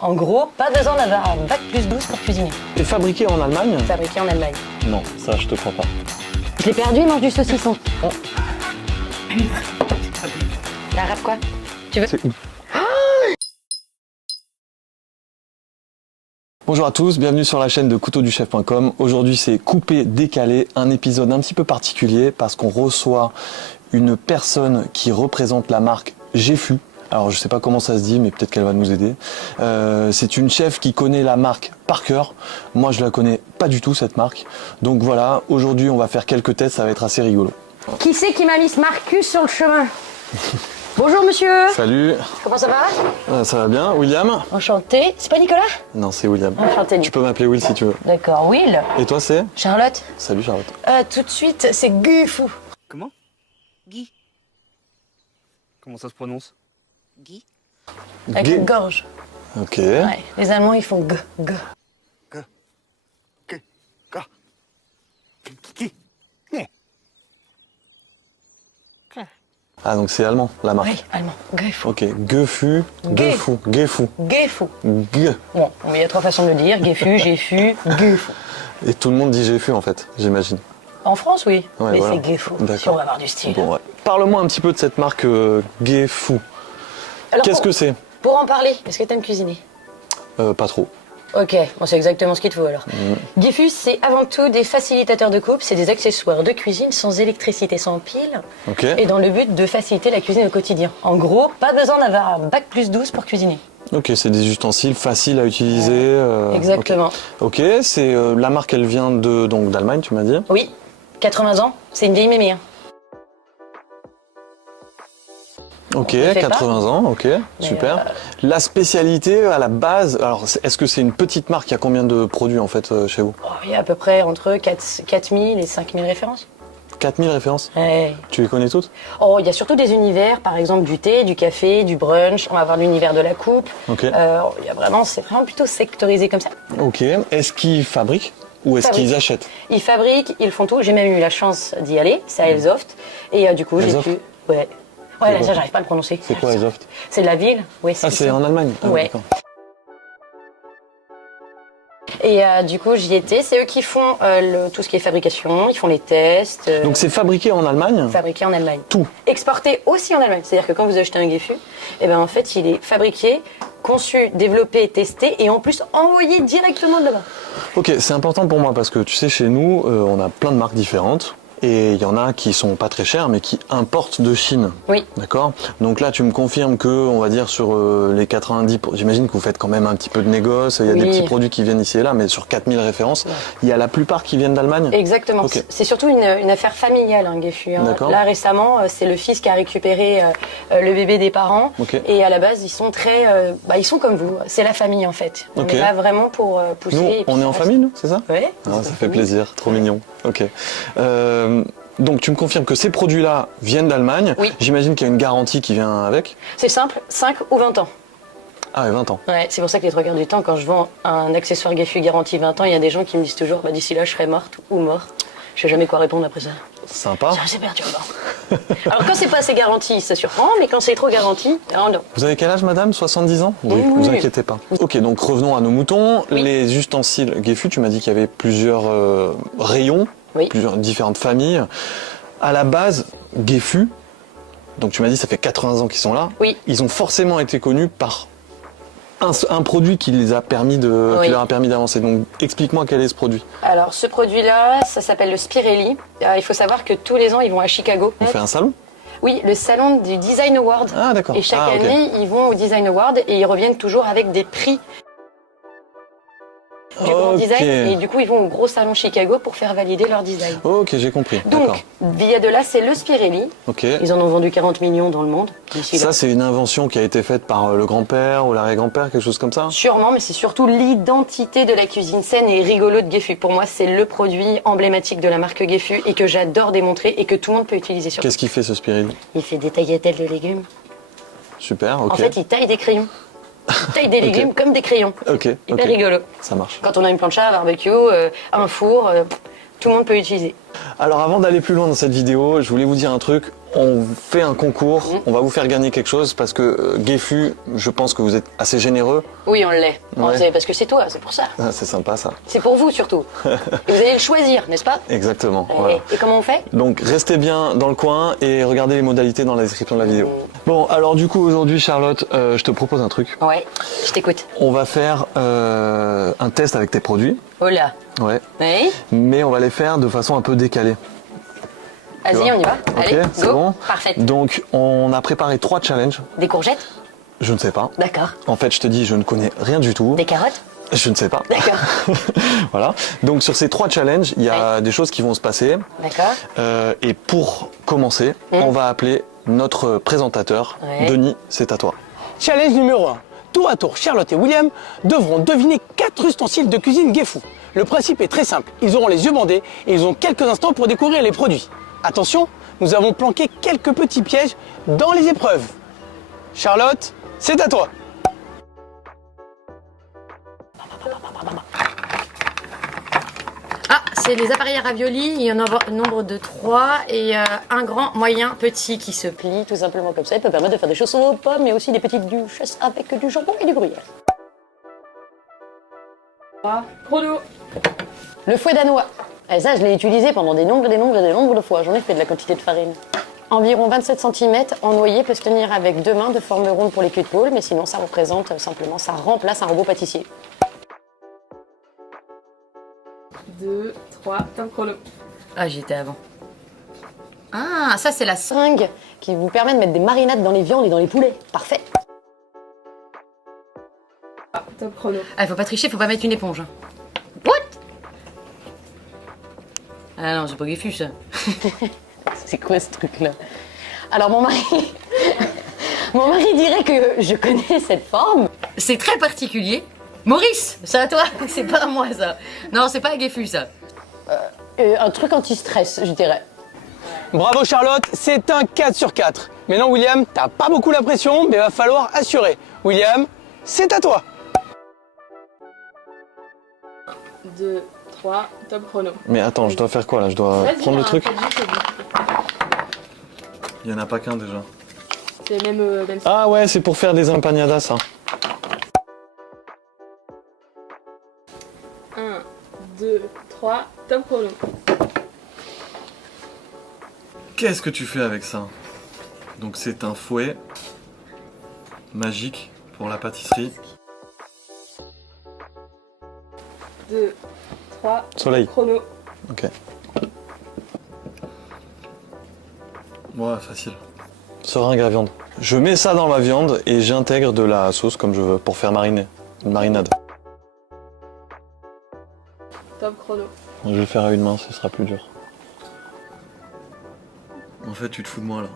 En gros, pas besoin d'avoir un bac +12 pour cuisiner. Et fabriqué en Allemagne? Fabriqué en Allemagne. Non, ça je te crois pas. Je l'ai perdu, il mange du saucisson. Oh. T'arrêtes quoi? Tu veux? C'est où? Bonjour à tous, bienvenue sur la chaîne de couteauduchef.com. Aujourd'hui c'est coupé, décalé, un épisode un petit peu particulier parce qu'on reçoit une personne qui représente la marque Gefu. Alors je sais pas comment ça se dit mais peut-être qu'elle va nous aider. C'est une chef qui connaît la marque par cœur. Moi je la connais pas du tout cette marque. Donc voilà, aujourd'hui on va faire quelques tests, ça va être assez rigolo. Qui c'est qui m'a mis ce Marcus sur le chemin? Bonjour monsieur. Salut. Comment ça va? Ça va bien, William? Enchanté. C'est pas Nicolas? Non, c'est William. Enchanté. Tu peux m'appeler Will si tu veux. D'accord, Will. Et toi c'est? Charlotte. Salut Charlotte. Tout de suite, c'est Gefu. Comment? Guy. Comment ça se prononce? Guy. Avec Gue- une gorge. Ok. Ouais. Les Allemands, ils font g. Guy. Ah donc c'est allemand la marque. Oui, allemand. Gefu. Ok, Gefu, Ge. Gefu, Gefu, Gefu. Ge. Bon, mais il y a trois façons de le dire. Gefu, Gefu, Gefu. Et tout le monde dit Gefu en fait, j'imagine. En France, oui. Ouais, mais voilà. c'est Gefu. D'accord. Si on va avoir du style. Bon, ouais. Parle-moi un petit peu de cette marque Gefu. Alors, Qu'est-ce que c'est? Pour en parler, est-ce que t'aimes cuisiner? Pas trop. Ok, bon, c'est exactement ce qu'il te faut alors. Gefu, c'est avant tout des facilitateurs de coupe, c'est des accessoires de cuisine sans électricité, sans pile, Ok. et dans le but de faciliter la cuisine au quotidien. En gros, pas besoin d'avoir un bac +12 pour cuisiner. Ok, c'est des ustensiles faciles à utiliser. Exactement. Ok, c'est la marque, elle vient donc d'Allemagne, tu m'as dit. Oui, 80 ans, c'est une vieille mémé. Hein. Ok, On le fait 80 ans, ok, super. La spécialité à la base, alors est-ce que c'est une petite marque? Il y a combien de produits en fait chez vous? Oh, il y a à peu près entre 4000 et 5000 références. 4000 références? Ouais. Tu les connais toutes? Oh, il y a surtout des univers, par exemple du thé, du café, du brunch. On va avoir l'univers de la coupe. Ok. Il y a vraiment, c'est vraiment plutôt sectorisé comme ça. Ok. Est-ce qu'ils fabriquent ou est-ce Fabrique. qu'ils achètent? Ils fabriquent, ils font tout. J'ai même eu la chance d'y aller. C'est à Elsoft. Et du coup, j'ai Elsoft? pu. Ouais. Ouais, là, quoi ça, j'arrive pas à le prononcer. C'est quoi Elsoft? C'est de la ville. Oui, Ah, c'est en Allemagne? Ah, Ouais. d'accord. Et du coup, j'y étais. C'est eux qui font tout ce qui est fabrication. Ils font les tests. Donc c'est fabriqué en Allemagne? Fabriqué en Allemagne. Tout? Exporté aussi en Allemagne. C'est-à-dire que quand vous achetez un Gefu, eh ben, en fait, il est fabriqué, conçu, développé, testé et en plus envoyé directement de là-bas. Ok, c'est important pour moi parce que tu sais, chez nous, on a plein de marques différentes. Et il y en a qui sont pas très chères, mais qui importent de Chine. Oui. D'accord? Donc là, tu me confirmes que, on va dire, sur les 90, j'imagine que vous faites quand même un petit peu de négoce, il y a Oui. des petits produits qui viennent ici et là, mais sur 4000 références, il y a la plupart qui viennent d'Allemagne? Exactement. Ok. C'est surtout une affaire familiale, hein, Gefu. Hein. D'accord. Là, récemment, c'est le fils qui a récupéré le bébé des parents. Ok. Et à la base, ils sont très... ils sont comme vous. C'est la famille, en fait. On Ok. est là vraiment pour pousser. Nous, et puis on est en reste. famille, nous, c'est ça? Ouais. Ah, ça fait plaisir, trop mignon. Ok. Donc tu me confirmes que ces produits-là viennent d'Allemagne. Oui. J'imagine qu'il y a une garantie qui vient avec. C'est simple, 5 ou 20 ans. Ah, et 20 ans. Ouais, c'est pour ça que les trois quarts du temps, quand je vends un accessoire Gefu garanti 20 ans, il y a des gens qui me disent toujours, d'ici là, je serai morte ou mort. Je sais jamais quoi répondre après ça. Sympa. C'est assez perturbant. Alors quand c'est pas assez garanti, ça surprend, mais quand c'est trop garanti, non, non. Vous avez quel âge, madame? 70 ans? Oui, Oui, vous oui. inquiétez pas. Ok, donc revenons à nos moutons. Oui. Les ustensiles Gefu, tu m'as dit qu'il y avait plusieurs rayons, Oui. plusieurs différentes familles. À la base, Gefu, donc tu m'as dit ça fait 80 ans qu'ils sont là. Oui. Ils ont forcément été connus par un produit qui les a permis de, Oui. qui leur a permis d'avancer. Donc explique-moi quel est ce produit. Alors ce produit-là, ça s'appelle le Spirelli. Il faut savoir que tous les ans, ils vont à Chicago. On fait un salon? Oui, le salon du Design Award. Ah d'accord. Et chaque Ah, ok. année, ils vont au Design Award et ils reviennent toujours avec des prix du grand Ok. design. Et du coup, ils vont au gros salon Chicago pour faire valider leur design. Ok, j'ai compris. D'accord. Donc, via de là, c'est le Spirelli. Ok. Ils en ont vendu 40 millions dans le monde d'ici là. Ça, c'est une invention qui a été faite par le grand-père ou l'arrière-grand-père, quelque chose comme ça? Sûrement, mais c'est surtout l'identité de la cuisine saine et rigolo de Gefu. Pour moi, c'est le produit emblématique de la marque Gefu et que j'adore démontrer et que tout le monde peut utiliser sur. Qu'est-ce qu'il fait ce Spirelli? Il fait des tagliatelles de légumes. Super, ok. En fait, il taille des crayons. Il taille des Ok. légumes comme des crayons. Ok, Hyper ok. rigolo. Ça marche. Quand on a une plancha, un barbecue, un four, tout le monde peut utiliser. Alors avant d'aller plus loin dans cette vidéo, je voulais vous dire un truc. On fait un concours, on va vous faire gagner quelque chose parce que Gefu, je pense que vous êtes assez généreux. Oui, on l'est. Ouais. C'est parce que c'est toi, c'est pour ça. Ah, c'est sympa ça. C'est pour vous surtout. Et vous allez le choisir, n'est-ce pas? Exactement. Voilà. Et comment on fait? Donc restez bien dans le coin et regardez les modalités dans la description de la vidéo. Bon, alors du coup aujourd'hui Charlotte, je te propose un truc. Ouais, je t'écoute. On va faire un test avec tes produits. Oh là. Ouais. Oui. Mais on va les faire de façon un peu décalée. Vas-y, on y va. Ok, Allez, c'est go. bon. Parfait. Donc on a préparé 3 challenges. Des courgettes? Je ne sais pas. D'accord. En fait, je te dis, je ne connais rien du tout. Des carottes? Je ne sais pas. D'accord. Voilà. Donc sur ces 3 challenges, il y a des choses qui vont se passer. D'accord. Et pour commencer, on va appeler notre présentateur. Ouais. Denis, c'est à toi. Challenge numéro 1. Tour à tour, Charlotte et William devront deviner 4 ustensiles de cuisine Gefu. Le principe est très simple. Ils auront les yeux bandés et ils ont quelques instants pour découvrir les produits. Attention, nous avons planqué quelques petits pièges dans les épreuves. Charlotte, c'est à toi. Ah, c'est les appareils à ravioli. Il y en a un nombre de 3 et un grand, moyen, petit qui se plie tout simplement comme ça. Il peut permettre de faire des choses aux pommes, mais aussi des petites duchesses avec du jambon et du gruyère. Chrono. Le fouet danois. Et ça, je l'ai utilisé pendant des nombres de fois. J'en ai fait de la quantité de farine. Environ 27 cm en noyer, peut se tenir avec 2 mains de forme ronde pour les culs de pôle, mais sinon ça représente simplement, ça remplace un robot pâtissier. 2, 3, top chrono. Ah, j'étais avant. Ah, ça c'est la seringue qui vous permet de mettre des marinades dans les viandes et dans les poulets. Parfait. Ah, top chrono. Ah, faut pas tricher, faut pas mettre une éponge. What? Ah non, c'est pas Gefu ça. C'est quoi ce truc-là? Alors mon mari... mon mari dirait que je connais cette forme. C'est très particulier. Maurice, c'est à toi, c'est pas à moi ça. Non, c'est pas à Gefu ça. Un truc anti-stress, je dirais. Bravo Charlotte, c'est un 4 sur 4. Maintenant William, t'as pas beaucoup la pression, mais va falloir assurer. William, c'est à toi. 2, 3, top chrono. Mais attends, je dois faire quoi là? Je dois Vas-y, prendre le hein, truc? fais vite, fais vite. Il y en a pas qu'un déjà. C'est même ça. Ah ouais, c'est pour faire des empanadas ça. 1, 2, 3, top chrono. Qu'est-ce que tu fais avec ça? Donc c'est un fouet magique pour la pâtisserie. 2, 3, Soleil. chrono. Ok. Ouais, facile. Seringue à viande. Je mets ça dans ma viande et j'intègre de la sauce comme je veux pour faire mariner. Une marinade. Top chrono. Je vais le faire à une main, ce sera plus dur. En fait, tu te fous de moi là.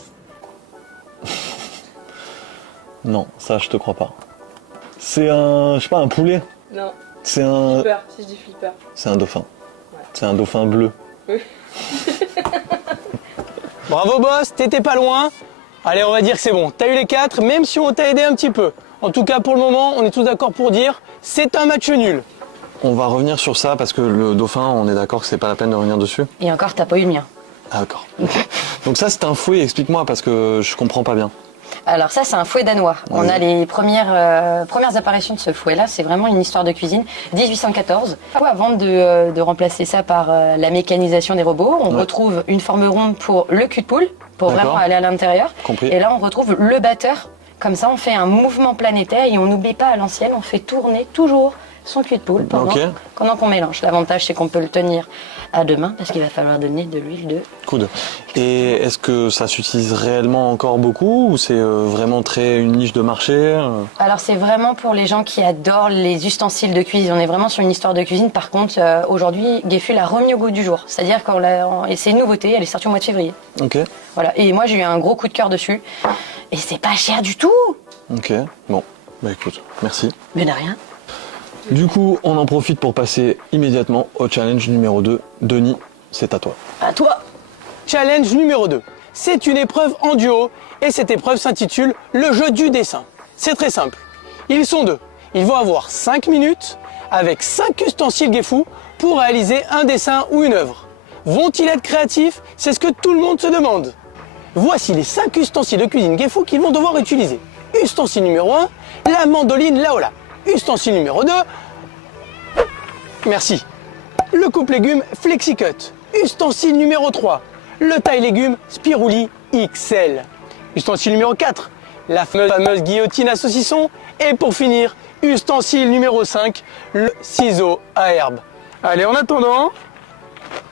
Non, ça je te crois pas. C'est un, je sais pas, un poulet. Non, C'est un, flipper, si je dis flipper. c'est un dauphin. Ouais. C'est un dauphin bleu. Bravo boss, t'étais pas loin. Allez, on va dire que c'est bon. T'as eu les 4, même si on t'a aidé un petit peu. En tout cas, pour le moment, on est tous d'accord pour dire c'est un match nul. On va revenir sur ça parce que le dauphin, on est d'accord que c'est pas la peine de revenir dessus. Et encore, t'as pas eu le mien. Ah d'accord. Donc ça c'est un fouet, explique-moi parce que je comprends pas bien. Alors ça, c'est un fouet danois. On a les premières apparitions de ce fouet-là. C'est vraiment une histoire de cuisine. 1814. Avant de remplacer ça par la mécanisation des robots, on retrouve une forme ronde pour le cul de poule, pour D'accord. vraiment aller à l'intérieur. Compris. Et là, on retrouve le batteur. Comme ça, on fait un mouvement planétaire et on n'oublie pas à l'ancienne, on fait tourner toujours son cul de poule pendant qu'on mélange. L'avantage, c'est qu'on peut le tenir à 2 mains parce qu'il va falloir donner de l'huile de Coude. Et est-ce que ça s'utilise réellement encore beaucoup ou c'est vraiment très une niche de marché Alors c'est vraiment pour les gens qui adorent les ustensiles de cuisine. On est vraiment sur une histoire de cuisine. Par contre, aujourd'hui, Gefu l'a remis au goût du jour. C'est-à-dire et c'est une nouveauté, elle est sortie au mois de février. Ok. Voilà. Et moi, j'ai eu un gros coup de cœur dessus. Et c'est pas cher du tout. Ok. Bon. Bah écoute, merci. Mais de rien. Du coup, on en profite pour passer immédiatement au challenge numéro 2. Denis, c'est à toi. À toi. Challenge numéro 2. C'est une épreuve en duo et cette épreuve s'intitule le jeu du dessin. C'est très simple. Ils sont 2. Ils vont avoir 5 minutes avec 5 ustensiles Gefu pour réaliser un dessin ou une œuvre. Vont-ils être créatifs? C'est ce que tout le monde se demande. Voici les 5 ustensiles de cuisine Gefou qu'ils vont devoir utiliser. Ustensile numéro 1, la mandoline Laola. Ustensile numéro 2, merci, le coupe-légumes FlexiCut. Ustensile numéro 3, le taille-légumes Spirouli XL. Ustensile numéro 4, la fameuse guillotine à saucisson. Et pour finir, ustensile numéro 5, le ciseau à herbe. Allez, en attendant,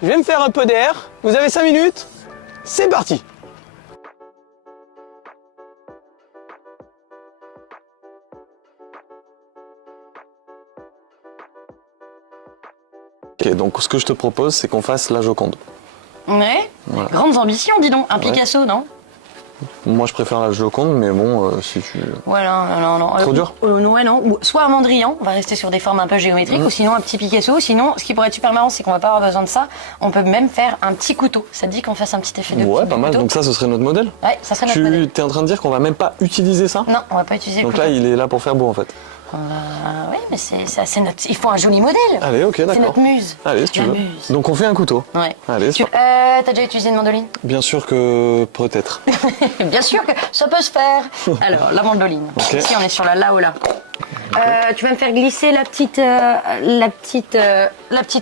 je vais me faire un peu d'air. Vous avez 5 minutes, c'est parti. Ok, donc ce que je te propose, c'est qu'on fasse la Joconde. Ouais. Voilà. Grandes ambitions, dis donc. Un Picasso, non? Moi, je préfère la Joconde, mais bon, si tu... Ouais, non. Trop dur Ouais, non. Ou soit un Mondrian, on va rester sur des formes un peu géométriques, ou sinon un petit Picasso. Sinon, ce qui pourrait être super marrant, c'est qu'on va pas avoir besoin de ça. On peut même faire un petit couteau. Ça te dit qu'on fasse un petit effet de Ouais, petit pas mal. couteau? Donc ça, ce serait notre modèle. Ouais, ça serait notre modèle. Tu es en train de dire qu'on va même pas utiliser ça? Non, on va pas utiliser Donc le là, couteau. il est là pour faire beau, en fait. Oui, mais c'est notre... Il faut un joli modèle. Allez, ok, C'est d'accord. notre muse. Allez, si tu veux. Muse. Donc on fait un couteau. Ouais. Allez, T'as déjà utilisé une mandoline? bien sûr que peut-être. Bien sûr que ça peut se faire. Alors, la mandoline. Ok. Ici, on est sur la Laola. Tu vas me faire glisser la petite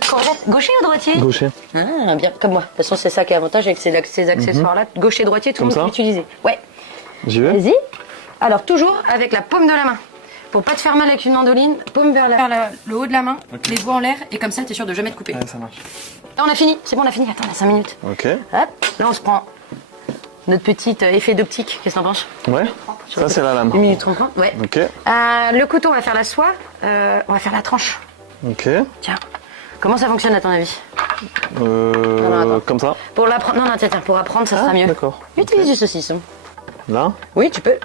courgette. Gaucher ou droitier? Gaucher. Ah, bien, comme moi. De toute façon, c'est ça qui est avantage avec ces accessoires-là. Gaucher, droitier, tout le Comme monde peut ça l'utiliser. Ouais. J'y vais? Vas-y. Alors, toujours avec la paume de la main. Pour pas te faire mal avec une mandoline, paume vers le haut de la main, les doigts en l'air, et comme ça, t'es sûr de jamais te couper. Ouais, ça marche. Là, on a fini. C'est bon, on a fini. Attends, on a 5 minutes. Ok. Hop. Là, on se prend notre petit effet d'optique. Qu'est-ce que t'en penses? Ouais. Ça, c'est la lame. 1 minute 30. Ouais. Ok. Le couteau, on va faire la soie. On va faire la tranche. Ok. Tiens. Comment ça fonctionne à ton avis? attends. Comme ça. Pour l'apprendre. Non, tiens, pour apprendre, ça sera mieux. D'accord. Utilise du saucisson. Là. Oui, tu peux.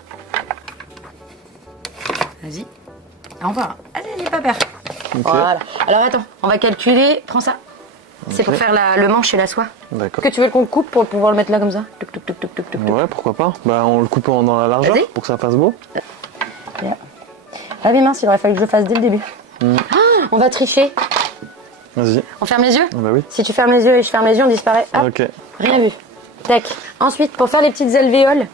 Vas-y. Au revoir. Allez, n'aie pas peur. Ok. Voilà. Alors attends, on va calculer. Prends ça. C'est Ok. pour faire le manche et la soie. D'accord. Que tu veux qu'on coupe pour pouvoir le mettre là comme ça? Tuc, tuc, tuc, tuc, tuc, tuc. Ouais, pourquoi pas. Bah, on le coupe dans la largeur Vas-y. pour que ça fasse beau. Ah mais mince, il aurait fallu que je le fasse dès le début. Ah, on va tricher. Vas-y. On ferme les yeux? Ah bah oui. Si tu fermes les yeux et je ferme les yeux, on disparaît. Hop, Ok. rien vu. Tac. Ensuite, pour faire les petites alvéoles,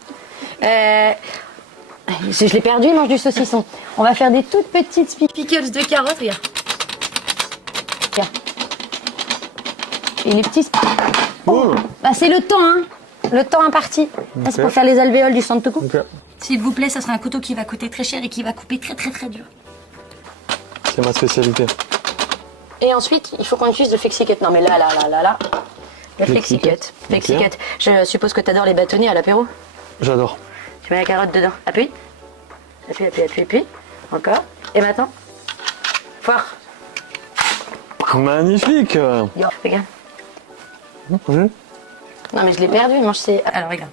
je l'ai perdu, il mange du saucisson. On va faire des toutes petites pickles de carottes, regarde. Tiens. Et les petits... Oh. Bah, c'est le temps, hein. Le temps imparti. Là, c'est pour faire les alvéoles du centre Ok. S'il vous plaît, ça sera un couteau qui va coûter très cher et qui va couper très très très dur. C'est ma spécialité. Et ensuite, il faut qu'on utilise le FlexiCut. Non, mais là. Le FlexiCut. FlexiCut. FlexiCut. Je suppose que tu adores les bâtonnets à l'apéro. J'adore. Tu mets la carotte dedans. Appuie. Appuie. Encore. Et maintenant, fort. Magnifique. Yo, regarde. Mhm. Non, mais je l'ai perdu. Il mange ses... Alors, regarde.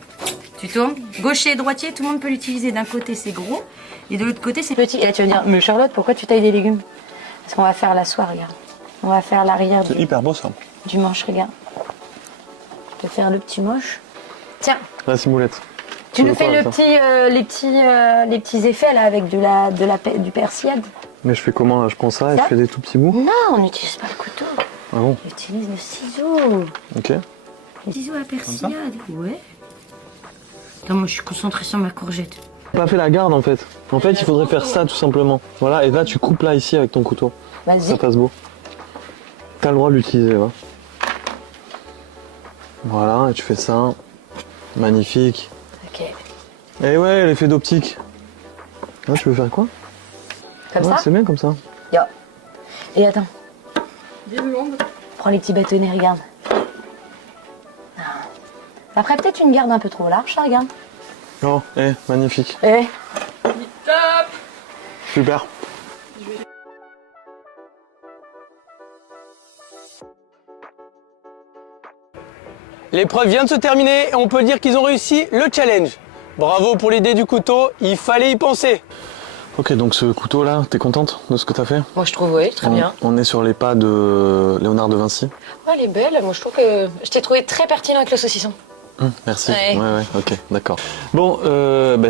Tu tournes. Gaucher, droitier, tout le monde peut l'utiliser. D'un côté, c'est gros. Et de l'autre côté, c'est petit. Et là, tu vas me dire, mais Charlotte, pourquoi tu tailles des légumes? Parce qu'on va faire la soie, regarde. On va faire l'arrière C'est hyper beau ça. du manche, regarde. Je peux faire le petit moche. Tiens, La ciboulette. tu nous veux fais quoi, les petits effets là avec du persillade. Mais je fais comment là? Je prends ça et Ça je fais des tout petits bouts? Non, on n'utilise pas le couteau. Ah bon? On utilise le ciseau. Ok. Le ciseau à persillade. Ouais. Attends, moi je suis concentrée sur ma courgette. Pas fait la garde en fait. En fait, il faudrait faire ça tout simplement. Voilà, et là tu coupes là ici avec ton couteau. Vas-y. Ça passe beau. T'as le droit de l'utiliser, va. Voilà, et tu fais ça. Magnifique. Ok. Et ouais, l'effet d'optique. Là, tu veux faire quoi? Comme Ouais, ça. c'est bien comme ça. Yo. Et attends, 10 secondes. prends les petits bâtonnets, regarde. Ah. Après, peut-être une garde un peu trop large, ça, regarde. Oh, magnifique. Eh. Top. Super. L'épreuve vient de se terminer et on peut dire qu'ils ont réussi le challenge. Bravo pour l'idée du couteau, il fallait y penser. Ok, donc ce couteau là, t'es contente de ce que t'as fait? Moi, je trouve, oui, très bien. On est sur les pas de Léonard de Vinci. Ouais, elle est belle. Moi, je trouve que je t'ai trouvé très pertinent avec le saucisson. Merci. Ouais. Ouais, ok, d'accord. Bon,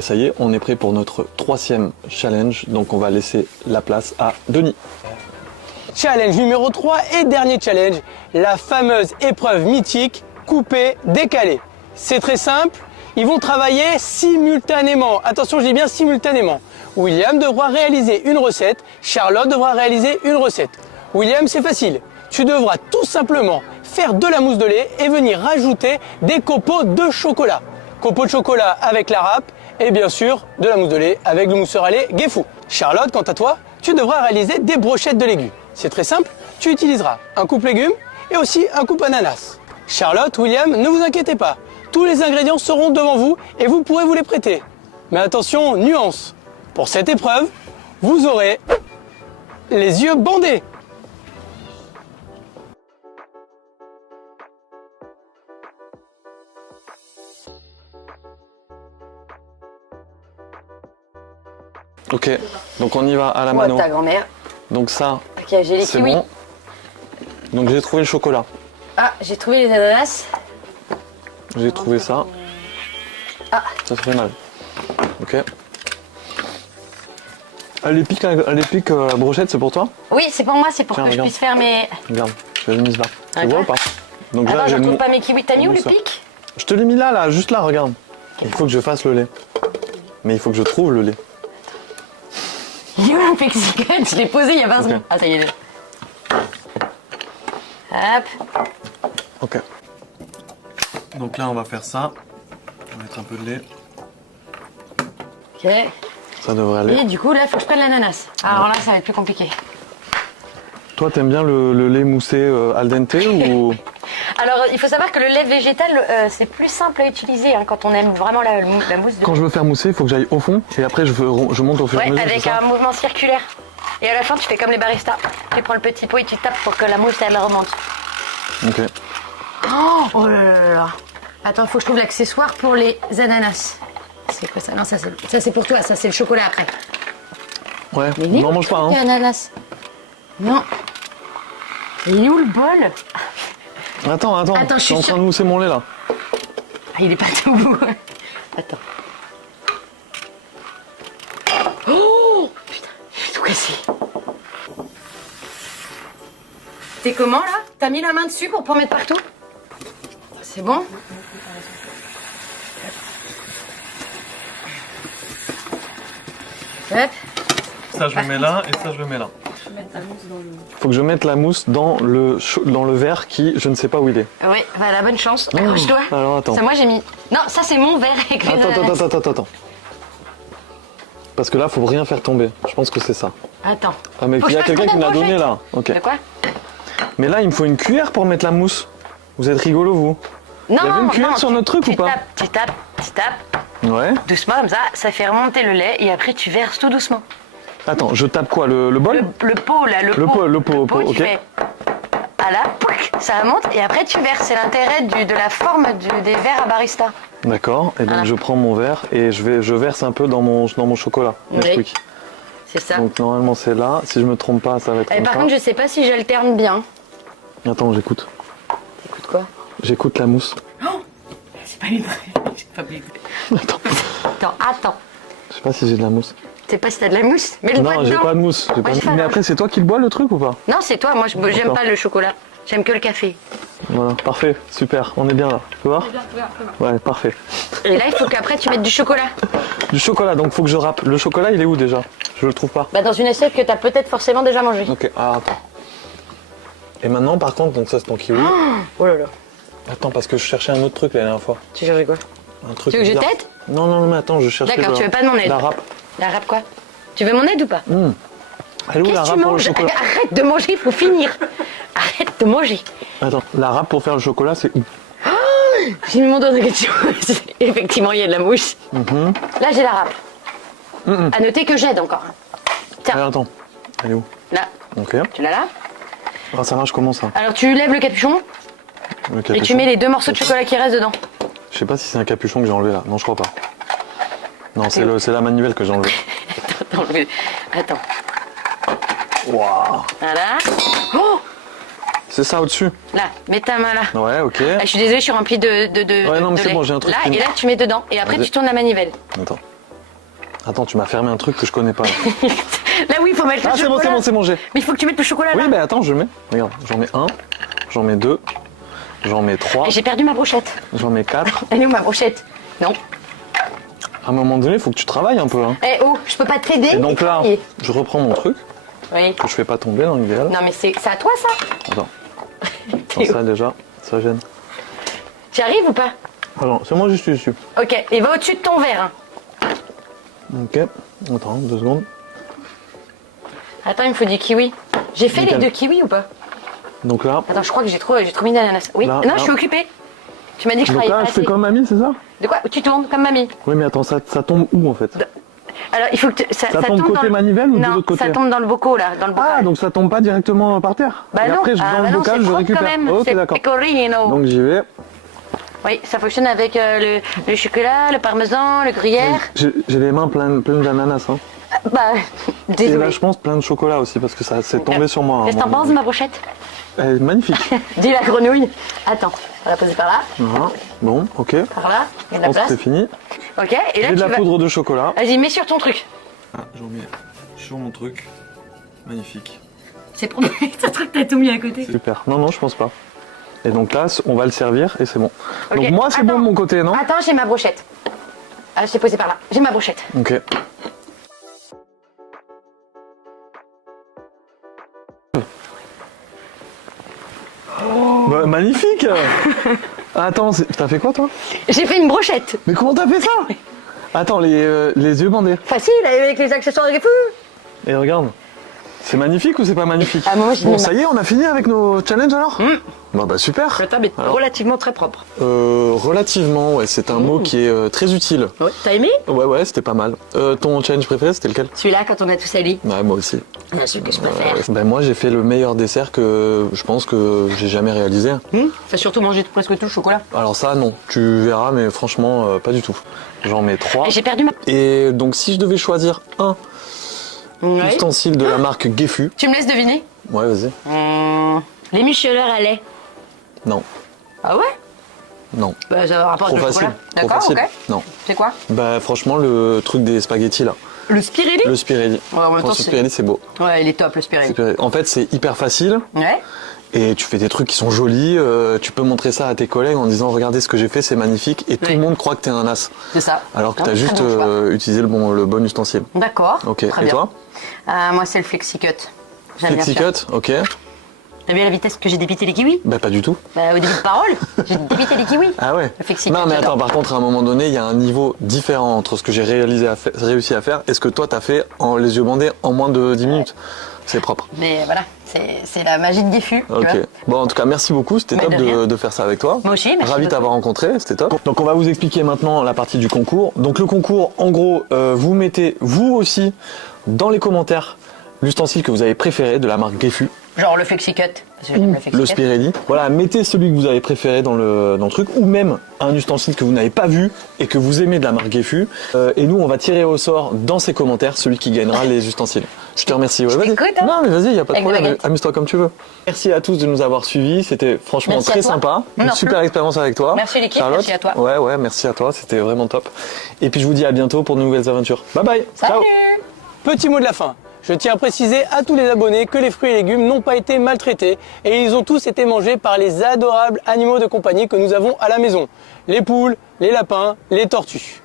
ça y est, on est prêt pour notre 3e challenge. Donc on va laisser la place à Denis. Challenge numéro 3 et dernier challenge, la fameuse épreuve mythique couper, décaler. C'est très simple, Ils vont travailler simultanément. Attention, je dis bien simultanément. William devra réaliser une recette, Charlotte devra réaliser une recette. William, c'est facile. Tu devras tout simplement faire de la mousse de lait et venir rajouter des copeaux de chocolat. Copeaux de chocolat avec la râpe et bien sûr de la mousse de lait avec le mousseur à lait Gueffou. Charlotte, quant à toi, tu devras réaliser des brochettes de légumes. C'est très simple, tu utiliseras un coupe légumes et aussi un coupe ananas. Charlotte, William, ne vous inquiétez pas. Tous les ingrédients seront devant vous et vous pourrez vous les prêter. Mais attention, nuance. Pour cette épreuve, vous aurez les yeux bandés. Ok, donc on y va à la Moi, mano. ta grand-mère. Donc ça, Ok, j'ai les c'est kiwis. bon. Donc j'ai trouvé le chocolat. Ah, j'ai trouvé les ananas. J'ai trouvé ça. Ah. Ça fait mal. Ok. Les pics, la brochette, c'est pour toi? Oui, c'est pour moi, c'est pour Tiens, que je regarde. puisse faire mes... Regarde, je l'ai mise là. Tu Attends. vois ou pas? Donc Attends, je j'ai retrouve le pas mes kiwis. T'as mis où le mousseur. pic? Je te l'ai mis là, juste là, regarde. Il faut que je fasse le lait. Mais il faut que je trouve le lait. Il est où le Pixicode? Je l'ai posé il y a 20 Ok. secondes. Ah, ça y est. Hop. Ok. Donc là, on va faire ça. On va mettre un peu de lait. Ok. Ça devrait aller. Et du coup, là, il faut que je prenne l'ananas. Alors là, ça va être plus compliqué. Toi, t'aimes bien le lait moussé al dente ou... Alors, il faut savoir que le lait végétal, c'est plus simple à utiliser hein, quand on aime vraiment la mousse de... Quand je veux faire mousser, il faut que j'aille au fond et après je monte au fur et à Ouais, mesure. avec c'est ça un mouvement circulaire. Et à la fin, tu fais comme les baristas. Tu prends le petit pot et tu tapes pour que la mousse, elle remonte. Ok. Oh là là là là. Attends, il faut que je trouve l'accessoire pour les ananas. C'est quoi ça? Non, ça c'est pour toi, ça c'est le chocolat après. Ouais, Mais il est n'en où mange le pas, truc hein. ananas? Non. Il est où le bol? Attends, Attends, je je suis suis en train sûre. de mousser mon lait là. Ah, il est pas tout bout. Attends. Oh putain, j'ai tout cassé. T'es comment là? T'as mis la main dessus pour pas mettre partout? C'est bon? Hop. Ça je le mets là et ça je le mets là. Faut que je mette la mousse dans le verre qui, je ne sais pas où il est. Oui, voilà, bonne chance. Accroche-toi. Alors attends. Ça, moi j'ai mis. Non, ça c'est mon verre avec les ananas. Attends. Parce que là, faut rien faire tomber. Je pense que c'est ça. Attends. Ah mais Faut que il y a je fasse quelqu'un qui me l'a ta donné brochette. là. Ok. De quoi? Mais là, il me faut une cuillère pour mettre la mousse. Vous êtes rigolo vous? Non, Il y avait une cuillère non, sur notre truc tu ou pas? Tu tapes, Ouais. doucement comme ça fait remonter le lait et après tu verses tout doucement. Attends, je tape quoi? Le bol? Le pot là, le pot, pot, tu ok. fais. Voilà, pouc, ça remonte et après tu verses. C'est l'intérêt de la forme des verres à barista. D'accord. Et donc Voilà. je prends mon verre et je verse un peu dans mon chocolat. Oui. Nesquik. C'est ça. Donc normalement c'est là. Si je me trompe pas, ça va être Et comme par ça. contre, je sais pas si j'alterne bien. Attends, j'écoute. Écoute quoi? J'écoute la mousse. C'est pas une J'ai pas pu écouter. Attends. Je sais pas si j'ai de la mousse. Tu sais pas si t'as de la mousse? Mais le bois Non, j'ai dedans. pas de mousse. Moi, j'ai pas Mais de après, c'est toi qui le bois le truc ou pas? Non, c'est toi. Moi, j'aime D'accord. pas le chocolat. J'aime que le café. Voilà, parfait, super, on est bien là. Tu vois? Ouais, parfait. Et là, il faut qu'après tu mettes du chocolat. Du chocolat, donc faut que je râpe. Le chocolat, il est où déjà? Je le trouve pas. Bah, dans une assiette que t'as peut-être forcément déjà mangé. Ok, attends. Et maintenant, par contre, donc ça c'est ton kiwi. Oh là là. Attends, parce que je cherchais un autre truc la dernière fois. Tu cherches quoi? Un truc. Tu veux que je bizarre. t'aide? Non, mais attends, je cherchais. D'accord, tu veux pas de mon aide? La râpe. La râpe quoi? Tu veux mon aide ou pas? Elle est où la Qu'est-ce que tu râpe pour le manges? chocolat? Arrête de manger, il faut finir. Arrête de manger. Attends, la râpe pour faire le chocolat, c'est où? J'ai mis mon doigt dans quelque chose. Effectivement, il y a de la mousse. Là, j'ai la râpe. À noter que j'aide encore. Tiens, Attends, elle est où? là, Ok. tu l'as là? Ah, ça marche comment ça? Alors, tu lèves le capuchon Le et tu capuchon. mets les 2 morceaux de chocolat qui restent dedans. Je sais pas si c'est un capuchon que j'ai enlevé là. Non, je crois pas. Non, c'est la manivelle que j'ai enlevée. Attends. Waouh! Voilà. Oh! C'est ça au-dessus? Là, mets ta main là. Ouais, ok. Ah, je suis désolée, je suis remplie de Ouais, non, mais de c'est lait. bon, j'ai un truc Là, qui me- et là, tu mets dedans. Et après, Vas-y. tu tournes la manivelle. Attends, tu m'as fermé un truc que je connais pas. Là, oui, il faut mettre Ah, le c'est bon, chocolat. c'est bon, j'ai. Mais il faut que tu mettes le chocolat Oui, là. bah attends, je le mets. Regarde, j'en mets 1, j'en mets 2, j'en mets 3, Et j'ai perdu ma brochette. j'en mets 4. Elle est où ma brochette? Non. À un moment donné, il faut que tu travailles un peu. Hein. Eh oh, je peux pas t'aider. Et donc là, travailler. je reprends mon truc, Oui. que je fais pas tomber dans l'idéal. Non mais c'est à toi ça. Attends. Attends, ça déjà, ça gêne. Tu arrives ou pas? Alors, c'est moi, je suis dessus. Ok, et va au-dessus de ton verre. Hein. Ok. Attends, 2 secondes. Attends, il me faut du kiwi. J'ai fait Nickel. les 2 kiwis ou pas? Donc là, Attends, je crois que j'ai trop mis d'ananas. Oui, Là, non, là. je suis occupée. Tu m'as dit que je donc travaillais là, pas je fais assez. comme mamie, c'est ça? De quoi? Tu tournes comme mamie. Oui, mais attends, ça tombe où en fait? Alors, il faut que Ça tombe côté dans le... manivelle ou de non, l'autre côté? ça tombe dans le bocal là, dans le bocal. Ah, donc ça tombe pas directement par terre? Bah Et non, après, je ah, dans bah le non, bocal, c'est je propre récupère. quand même. Ok, C'est d'accord. pecorino. Donc j'y vais. Oui, ça fonctionne avec le chocolat, le parmesan, le gruyère. J'ai les mains pleines d'ananas. Hein. Bah, Et désolé. là, je pense plein de chocolat aussi parce que ça s'est tombé sur moi. Qu'est-ce que t'en penses de ma brochette? Elle est magnifique. Dis la grenouille. Attends, on va la poser par là, Voilà. Bon, ok. par là, il y a de Je la pense que place. c'est fini. Ok, et là J'ai de tu la vas... poudre de chocolat. Vas-y, mets sur ton truc. Ah, j'en mets sur mon truc. Magnifique. C'est pour ce truc, t'as tout mis à côté. Super. Non, non, je pense pas. Et donc là, on va le servir et c'est bon. Ok. Donc moi, c'est Attends. bon de mon côté, non? Attends, j'ai ma brochette. Ah, je t'ai posé par là. J'ai ma brochette. Ok. Bah, magnifique. Attends, t'as fait quoi toi? J'ai fait une brochette. Mais comment t'as fait ça? Attends, les yeux bandés. Facile, avec les accessoires de fou. Et regarde. C'est magnifique ou c'est pas magnifique? Ah, moi, je Bon, dis ça y est, on a fini avec nos challenges alors? Bah super. Le table est Alors. relativement très propre. Relativement, ouais, c'est un mot qui est très utile. Ouais. T'as aimé? Ouais, c'était pas mal. Ton challenge préféré, c'était lequel? Celui-là, quand on a tout sali. Ouais, moi aussi. C'est celui que je préfère. Ben moi, j'ai fait le meilleur dessert que je pense que j'ai jamais réalisé. T'as surtout mangé presque tout le chocolat. Alors ça, non, tu verras, mais franchement, pas du tout. J'en mets 3. Et j'ai perdu ma... Et donc, si je devais choisir un Ouais. ustensile de la marque Gefu, Tu me laisses deviner? ouais, vas-y. Les micheleurs à lait. Non, Ah ouais? non. Bah, ça a un rapport Trop avec le facile. chocolat. Trop D'accord, facile. ok. Non. C'est quoi? Bah franchement, le truc des spaghettis là. Le Spirelli? Le Spirelli. Ouais, en même temps, Pense au Spirelli, c'est beau. Ouais, il est top, le Spirelli. Spirelli. En fait, c'est hyper facile. Ouais. Et tu fais des trucs qui sont jolis, tu peux montrer ça à tes collègues en disant regardez ce que j'ai fait, c'est magnifique, et tout Oui. le monde croit que t'es un as. C'est ça. Alors que Ah, t'as très juste bon choix. utilisé le bon ustensile. D'accord. Ok, Très et bien. toi? Moi, c'est le FlexiCut. J'aime bien FlexiCut, ça. ok. T'as vu la vitesse que j'ai débité les kiwis? Bah pas du tout. Bah, au début de parole, j'ai débité les kiwis. Ah ouais. Le FlexiCut, Non mais j'adore. attends, par contre à un moment donné, il y a un niveau différent entre ce que j'ai réussi à faire et ce que toi t'as fait en les yeux bandés en moins de 10 minutes. C'est propre. Mais voilà, c'est la magie de Gefu. tu Ok. vois. Bon en tout cas merci beaucoup, c'était Mais top de rien. de faire ça avec toi. Moi aussi, merci Ravi de beaucoup. t'avoir rencontré, c'était top. Donc on va vous expliquer maintenant la partie du concours. Donc le concours, en gros, vous mettez vous aussi dans les commentaires l'ustensile que vous avez préféré de la marque Gefu. Genre le FlexiCut. Parce que j'aime le Le FlexiCut. Spirelli. Voilà, mettez celui que vous avez préféré dans le truc, ou même un ustensile que vous n'avez pas vu et que vous aimez de la marque Gefu. Et nous, on va tirer au sort dans ces commentaires celui qui gagnera les ustensiles. Je te remercie. Ouais, vas-y. t'écoute, hein. Non, mais vas-y, il n'y a pas de Avec de problème. baguette. Amuse-toi comme tu veux. Merci à tous de nous avoir suivis. C'était franchement Merci à très toi. sympa. Une Merci. super expérience avec toi. Merci l'équipe, Charlotte. merci à toi. Ouais, merci à toi. C'était vraiment top. Et puis je vous dis à bientôt pour de nouvelles aventures. Bye bye. Salut! Ciao. Petit mot de la fin. Je tiens à préciser à tous les abonnés que les fruits et légumes n'ont pas été maltraités et ils ont tous été mangés par les adorables animaux de compagnie que nous avons à la maison. Les poules, les lapins, les tortues.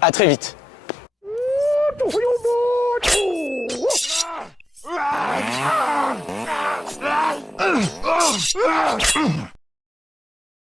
À très vite.